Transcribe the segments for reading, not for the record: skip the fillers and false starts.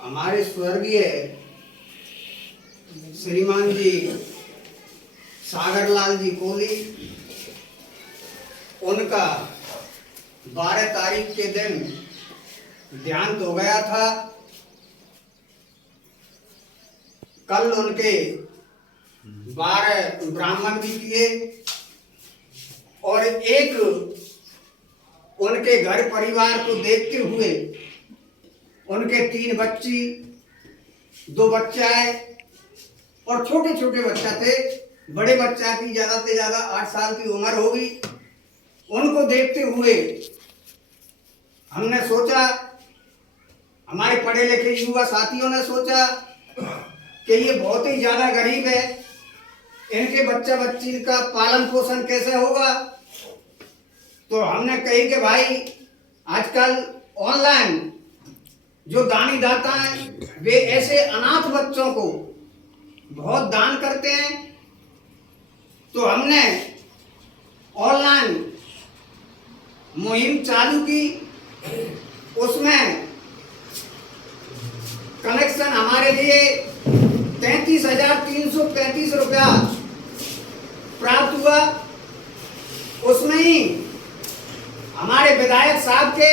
हमारे स्वर्गीय श्रीमान जी सागरलाल जी कोहली, उनका 12 तारीख के दिन देहांत हो गया था। कल उनके 12 ब्राह्मण भी किए और एक उनके घर परिवार को देखते हुए उनके 3 बच्ची, 2 बच्चाएं और छोटे छोटे बच्चा थे। बड़े बच्चा की ज्यादा से ज्यादा 8 साल की उम्र होगी। उनको देखते हुए हमने सोचा, हमारे पढ़े लिखे युवा साथियों ने सोचा कि ये बहुत ही ज्यादा गरीब है, इनके बच्चा बच्ची का पालन पोषण कैसे होगा। तो हमने कही कि भाई आजकल ऑनलाइन जो दानी दाता हैं वे ऐसे अनाथ बच्चों को बहुत दान करते हैं। तो हमने ऑनलाइन मुहिम चालू की। उसमें कनेक्शन हमारे लिए 33,335 रुपया प्राप्त हुआ। उसमें ही हमारे विधायक साहब के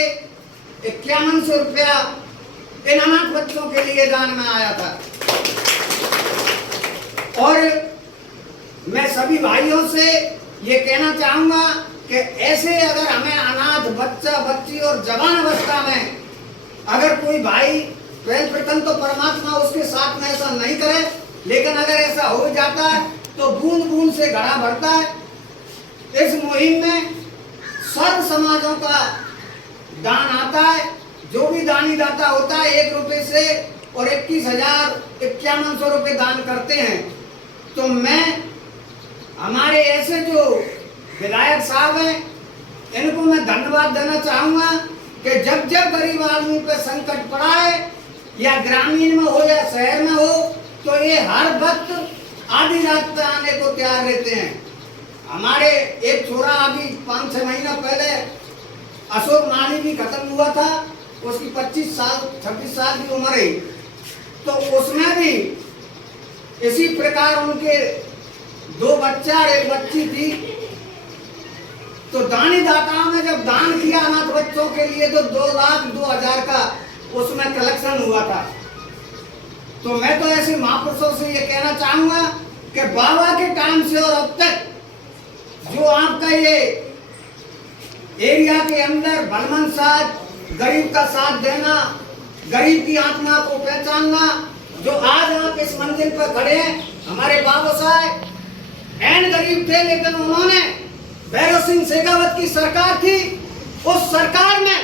5100 रुपया इन अनाथ बच्चों के लिए दान में आया था। और मैं सभी भाइयों से ये कहना चाहूंगा कि ऐसे अगर हमें अनाथ बच्चा बच्ची और जवान अवस्था में अगर कोई भाई, प्रथम तो परमात्मा उसके साथ में ऐसा नहीं करे, लेकिन अगर ऐसा हो जाता है तो बूंद बूंद से घड़ा भरता है। इस मुहिम में सर्व समाजों का दान आता है। जो भी दानी दाता होता है 1 रुपए से और 21,5100 रुपये दान करते हैं। तो मैं हमारे ऐसे जो विधायक साहब हैं इनको मैं धन्यवाद देना चाहूंगा कि जब जब गरीब आदमी पे संकट पड़ा है, या ग्रामीण में हो या शहर में हो, तो ये हर वक्त आधी रात पे आने को तैयार रहते हैं। हमारे एक छोरा अभी 5-6 महीना पहले अशोक माली भी खत्म हुआ था, उसकी 26 साल की उम्र है। तो उसमें भी इसी प्रकार उनके 2 बच्चा और 1 बच्ची थी। तो दानी दाताओं ने जब दान किया अनाथ बच्चों के लिए तो 2,02,000 का उसमें कलेक्शन हुआ था। तो मैं तो ऐसे महापुरुषों से ये कहना चाहूंगा कि बाबा के टाइम से और अब तक जो आपका ये एरिया के अंदर भलमन साथ, गरीब का साथ देना, गरीब की आत्मा को पहचानना, जो आज आप इस मंदिर पर खड़े हैं, हमारे बाबा साहब एंड गरीब थे, लेकिन उन्होंने भैरव सिंह शेखावत की सरकार थी, उस सरकार में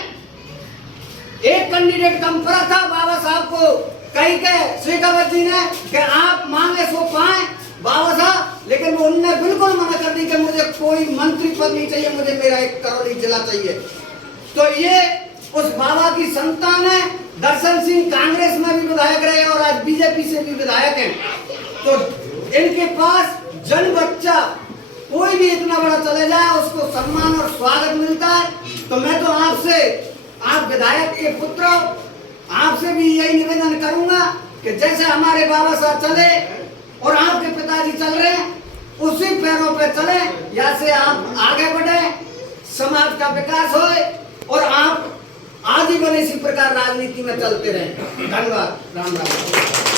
एक कैंडिडेट कम पड़ा था बाबा साहब को कही के शेखावत जी ने कि आप मांगे सो पाए बाबा साहब, लेकिन वो उन्होंने बिल्कुल मना कर दी कि मुझे कोई मंत्री पद नहीं चाहिए, मुझे मेरा 1 करोड़ जिला चाहिए। तो ये उस बाबा की संतान है। दर्शन सिंह कांग्रेस में भी विधायक रहे और आज बीजेपी से भी विधायक हैं। तो इनके पास जन बच्चा कोई भी इतना बड़ा चले जाए उसको सम्मान और स्वागत मिलता है। तो मैं तो आपसे, आप विधायक के पुत्र, आपसे भी यही निवेदन करूंगा कि जैसे हमारे बाबा साहब चले और आपके पिताजी चल रहे हैं, उसी पैरों पे चले, या से आप आगे बढ़े, समाज का विकास होए और आप आजीवन इसी प्रकार राजनीति में चलते रहें। धन्यवाद। राम राम।